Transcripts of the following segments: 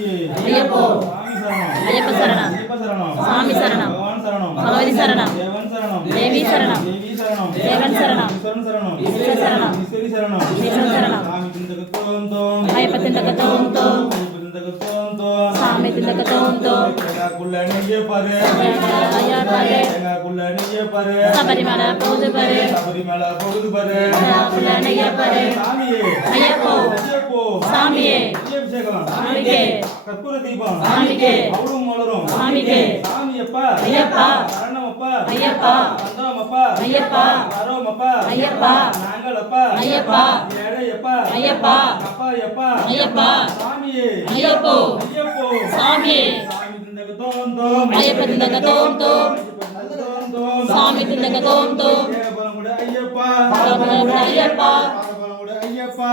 ஐயப்போ ஐயப்ப சரணம் சாமி சரணம் பகவதி சரணம் தேவி சரணம் தேவன் சரணம் ஈஸ்வர சரணம் ஈஸ்வரன் சரணம் ஐயப்ப திண்டக தோம் தோம் சாமி திண்டக தோம் தோம் சபரிமலை போகுது பாரு ஐயப்போ சாமியே சாமிக்கே கற்பூர தீபம் சாமிக்கே அவளும் மலரும் சாமிக்கே சாமியப்பா ஐயப்பா சரணமப்பா ஐயப்பா வந்தோமப்பா ஐயப்பா வரோமப்பா ஐயப்பா நாங்களப்பா ஐயப்பா ஏழையப்பா ஐயப்பா அப்பா எப்பா ஐயப்பா சாமியே ஐயப்போ ஐயப்போ சாமியே சாமி திண்டக தோம் தோம் ஐயப்ப திண்டக தோம் தோம் சாமி திண்டக தோம் தோம் பலங்குட ஐயப்பா பலங்குட ஐயப்பா பலங்குட ஐயப்பா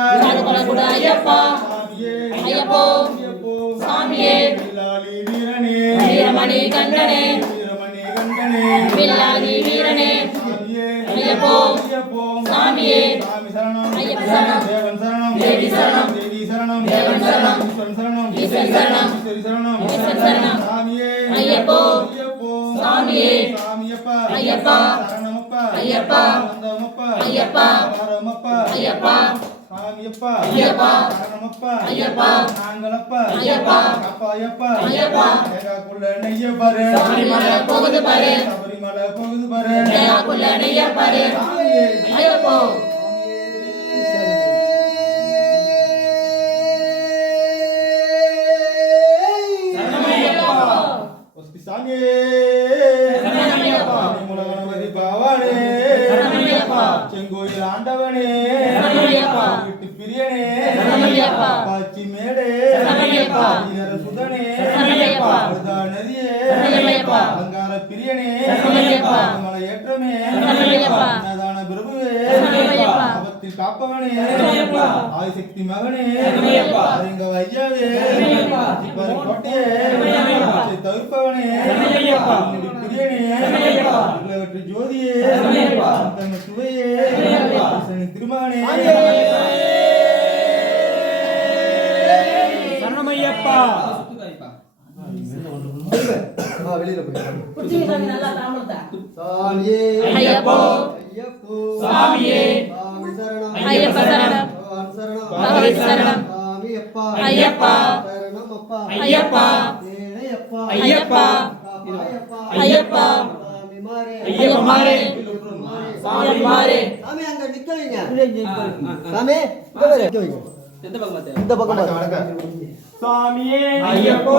பலங்குட ஐயப்பா சாமியே ஐயப்போ ஐயப்போ சாமியே வில்லாளி வீரனே வீரமணி கண்டனே வீரமணி கண்டனே வில்லாளி வீரனே சாமியே ஐயப்போ ஐயப்போ சாமியே சாமி சரணம் ஐயப்ப சரணம் தேவன் சரணம் தேவி சரணம் தேவி சரணம் தேவன் சரணம் ஈஸ்வரன் சரணம் ஈஸ்வரன் சரணம் ஈஸ்வரி சரணம் ஈஸ்வரன் சரணம் சாமியே ஐயப்போ ஐயப்போ சாமியே சாமியப்பா ஐயப்பா சரணமப்பா ஐயப்பா வந்தமப்பா ஐயப்பா வரமப்பா ஐயப்பா சாமியப்பா ஐயப்பா சரணமப்பா ஐயப்பா நாங்களப்பா ஐயப்பா அப்பா ஐயப்பா ஐயப்பா ஏகாக்குள்ள நெய்ய பாரு சபரிமலை போகுது பாரு சபரிமலை போகுது பாரு ஏகாக்குள்ள நெய்ய பாரு சாமியே ஐயப்போ சாமியே சரணமையப்பா மூலகணபதி பாவானே சரணமையப்பா செங்கோயில் ஆண்டவனே சரணமையப்பா வீட்டு பிரியனே சரணமையப்பா பாச்சி மேடே சரணமையப்பா சுதனே சரணமையப்பா நதியே சரணமையப்பா அலங்கார பிரியனே சரணமையப்பா மலை ஏற்றமே சரணமையப்பா அன்னதான பிரபுவே சரணமையப்பா ஆபத்தில் காப்பவனே சரணமையப்பா ஆதிசக்தி மகனே சரணமையப்பா எங்க ஐயாவே சரணமையப்பா இப்ப கோட்டையே சரணமையப்பா தவிர்ப்பவனே சரணமையப்பா பிரியனே சரணமையப்பா வெற்றி ஜோதியே சரணமையப்பா தங்க சுவையே சரணமையப்பா திருமானே சரணமையப்பா வெளியில போய் ஐயப்போ சாமியே ஐயப்ப சரணம் பகவதி சரணம் ஐயப்பா ஐயப்பா ஐயப்பா ஐயப்பா ஐயப்ப மாறே சாமி மாறே சாமி அங்க நிக்க வைங்க சாமி இங்க வைங்க இந்த பக்கம் சாமியே ஐயப்போ